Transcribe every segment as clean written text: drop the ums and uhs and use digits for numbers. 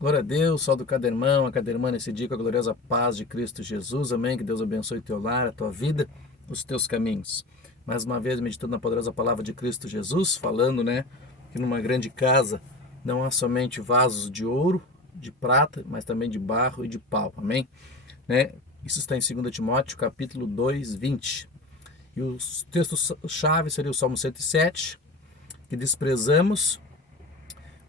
Glória a Deus, salve cada irmão, a cada irmã nesse dia com a gloriosa paz de Cristo Jesus, amém, que Deus abençoe teu lar, a tua vida, os teus caminhos. Mais uma vez meditando na poderosa palavra de Cristo Jesus, falando, que numa grande casa não há somente vasos de ouro, de prata, mas também de barro e de pau, amém? Isso está em 2 Timóteo, capítulo 2, 20. E os textos-chave seria o Salmo 107, que desprezamos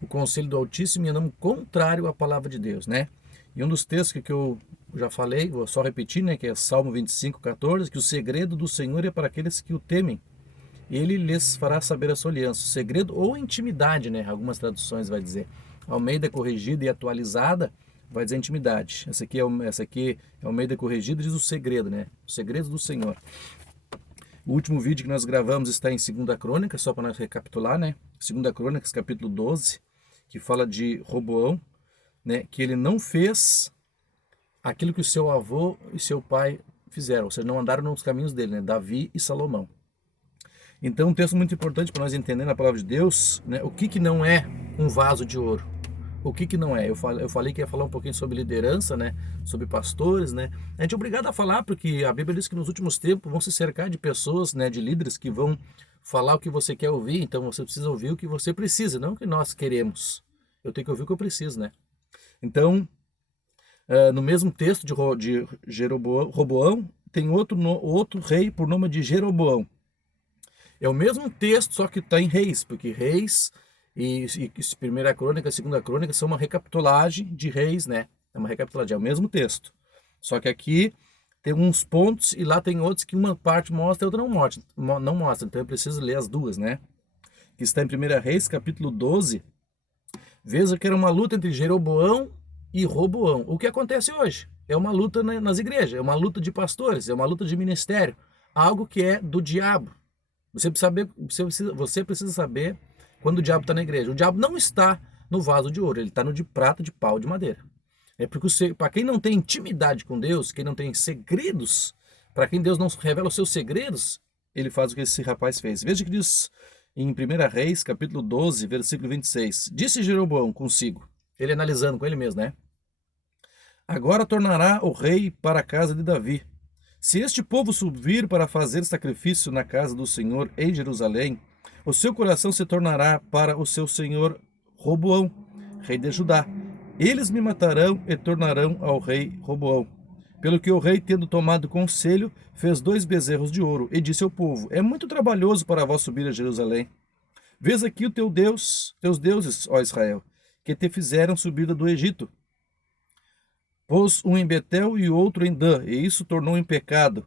o conselho do Altíssimo e andamos contrário à palavra de Deus, E um dos textos que eu já falei, vou só repetir, que é Salmo 25, 14, que o segredo do Senhor é para aqueles que o temem. Ele lhes fará saber a sua aliança. Segredo ou intimidade, Algumas traduções vai dizer. Almeida corrigida e atualizada vai dizer intimidade. Essa aqui é Almeida corrigida, diz o segredo, O segredo do Senhor. O último vídeo que nós gravamos está em 2 Crônicas, só para nós recapitular, 2 Crônicas, capítulo 12, que fala de Roboão, que ele não fez aquilo que o seu avô e seu pai fizeram, ou seja, não andaram nos caminhos dele, Davi e Salomão. Então, um texto muito importante para nós entender na palavra de Deus, o que não é um vaso de ouro. O que não é? Eu falei que ia falar um pouquinho sobre liderança, sobre pastores, A gente é obrigado a falar, porque a Bíblia diz que nos últimos tempos vão se cercar de pessoas, de líderes que vão falar o que você quer ouvir, então você precisa ouvir o que você precisa, não o que nós queremos. Eu tenho que ouvir o que eu preciso, Então, no mesmo texto de Roboão, tem outro rei por nome de Jeroboão. É o mesmo texto, só que está em Reis, porque Reis e 1 Crônica e 2 Crônica são uma recapitulagem de Reis, É uma recapitulagem, é o mesmo texto. Só que aqui tem uns pontos e lá tem outros que uma parte mostra e outra não mostra. Então eu preciso ler as duas, Que está em 1 Reis, capítulo 12. Veja que era uma luta entre Jeroboão e Roboão. O que acontece hoje? É uma luta nas igrejas, é uma luta de pastores, é uma luta de ministério. Algo que é do diabo. Você precisa saber quando o diabo está na igreja. O diabo não está no vaso de ouro, ele está no de prata, de pau, de madeira. É porque para quem não tem intimidade com Deus, quem não tem segredos, para quem Deus não revela os seus segredos, ele faz o que esse rapaz fez. Veja que diz em 1 Reis, capítulo 12, versículo 26. Disse Jeroboão consigo, ele analisando com ele mesmo, Agora tornará o rei para a casa de Davi. Se este povo subir para fazer sacrifício na casa do Senhor em Jerusalém, o seu coração se tornará para o seu senhor Roboão, rei de Judá. Eles me matarão e tornarão ao rei Roboão. Pelo que o rei, tendo tomado conselho, fez 2 bezerros de ouro e disse ao povo: É muito trabalhoso para vós subir a Jerusalém. Vês aqui o teus deuses, ó Israel, que te fizeram subida do Egito. Pôs um em Betel e outro em Dan, e isso tornou em pecado.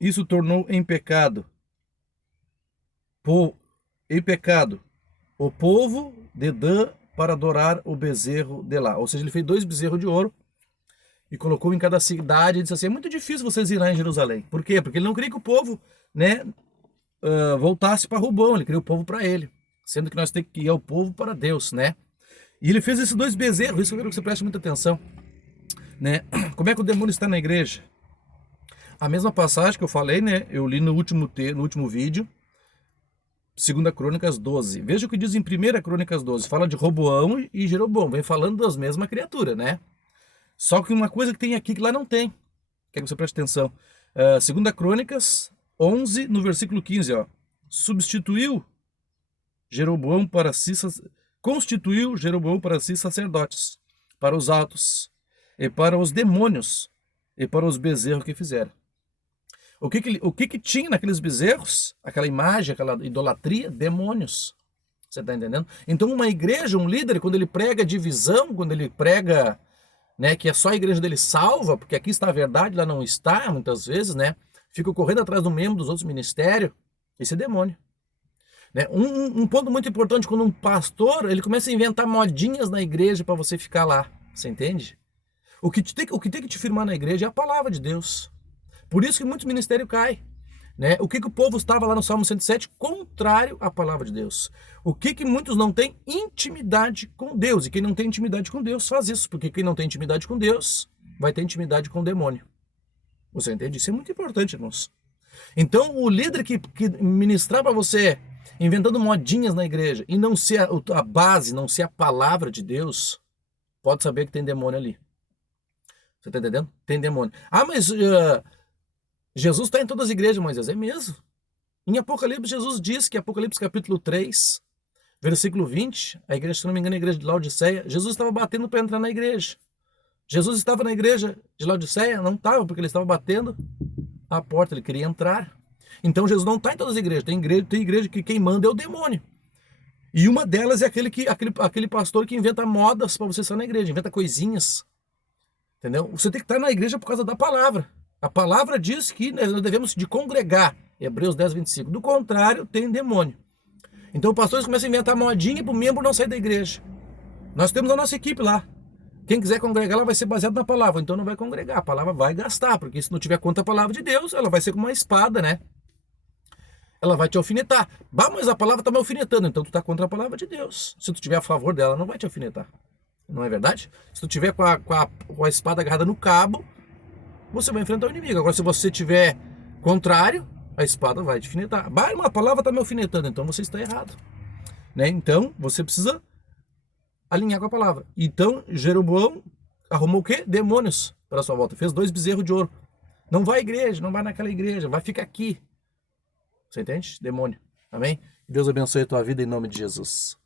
Isso tornou em pecado. Em pecado o povo de Dan para adorar o bezerro de lá. Ou seja, ele fez 2 bezerros de ouro e colocou em cada cidade e disse assim: é muito difícil vocês irem lá em Jerusalém. Por quê? Porque ele não queria que o povo voltasse para Roboão, ele queria o povo para ele. Sendo que nós temos que ir ao povo para Deus, E ele fez esses 2 bezerros, isso eu quero que você preste muita atenção, Como é que o demônio está na igreja? A mesma passagem que eu falei, Eu li no último vídeo, 2 Crônicas 12. Veja o que diz em 1 Crônicas 12. Fala de Roboão e Jeroboão. Vem falando das mesmas criaturas, Só que uma coisa que tem aqui que lá não tem. Quero que você preste atenção. 2 Crônicas 11, no versículo 15. Constituiu Jeroboão para si sacerdotes, para os altos, e para os demônios, e para os bezerros que fizeram. O que tinha naqueles bezerros? Aquela imagem, aquela idolatria? Demônios. Você está entendendo? Então uma igreja, um líder, quando ele prega divisão, quando ele prega que é só a igreja dele salva, porque aqui está a verdade, lá não está, muitas vezes, fica correndo atrás do membro dos outros ministérios, esse é demônio. Um ponto muito importante, quando um pastor, ele começa a inventar modinhas na igreja para você ficar lá, você entende? O que tem que te firmar na igreja é a palavra de Deus. Por isso que muitos ministérios caem. O que o povo estava lá no Salmo 107? Contrário à palavra de Deus. O que muitos não têm? Intimidade com Deus. E quem não tem intimidade com Deus faz isso. Porque quem não tem intimidade com Deus vai ter intimidade com o demônio. Você entende? Isso é muito importante, irmãos. Então o líder que ministrar para você inventando modinhas na igreja, e não ser a base, não ser a palavra de Deus, pode saber que tem demônio ali. Você está entendendo? Tem demônio. Ah, mas Jesus está em todas as igrejas, Moisés. É mesmo. Em Apocalipse, Jesus diz que, Apocalipse capítulo 3, versículo 20, a igreja, se não me engano, a igreja de Laodiceia, Jesus estava batendo para entrar na igreja. Jesus estava na igreja de Laodiceia? Não estava, porque ele estava batendo a porta, ele queria entrar. Então Jesus não está em todas as igrejas. Tem igreja que quem manda é o demônio. E uma delas é aquele pastor que inventa modas para você estar na igreja, inventa coisinhas. Entendeu? Você tem que estar na igreja por causa da palavra. A palavra diz que nós devemos de congregar. Hebreus 10, 25. Do contrário, tem demônio. Então o pastor começa a inventar modinha para o membro não sair da igreja. Nós temos a nossa equipe lá. Quem quiser congregar, ela vai ser baseada na palavra. Então não vai congregar. A palavra vai gastar, porque se não tiver conta a palavra de Deus, ela vai ser como uma espada, né? Ela vai te alfinetar. Bah, mas a palavra está me alfinetando, então tu está contra a palavra de Deus. Se tu estiver a favor dela, não vai te alfinetar. Não é verdade? Se tu tiver com a espada agarrada no cabo, você vai enfrentar o inimigo. Agora, se você tiver contrário, a espada vai te alfinetar. Bah, a palavra está me alfinetando, então você está errado. Né? Então, você precisa alinhar com a palavra. Então, Jeroboão arrumou o quê? Demônios para a sua volta. Fez 2 bezerros de ouro. Não vai à igreja, não vai naquela igreja, vai ficar aqui. Você entende? Demônio. Amém? Deus abençoe a tua vida em nome de Jesus.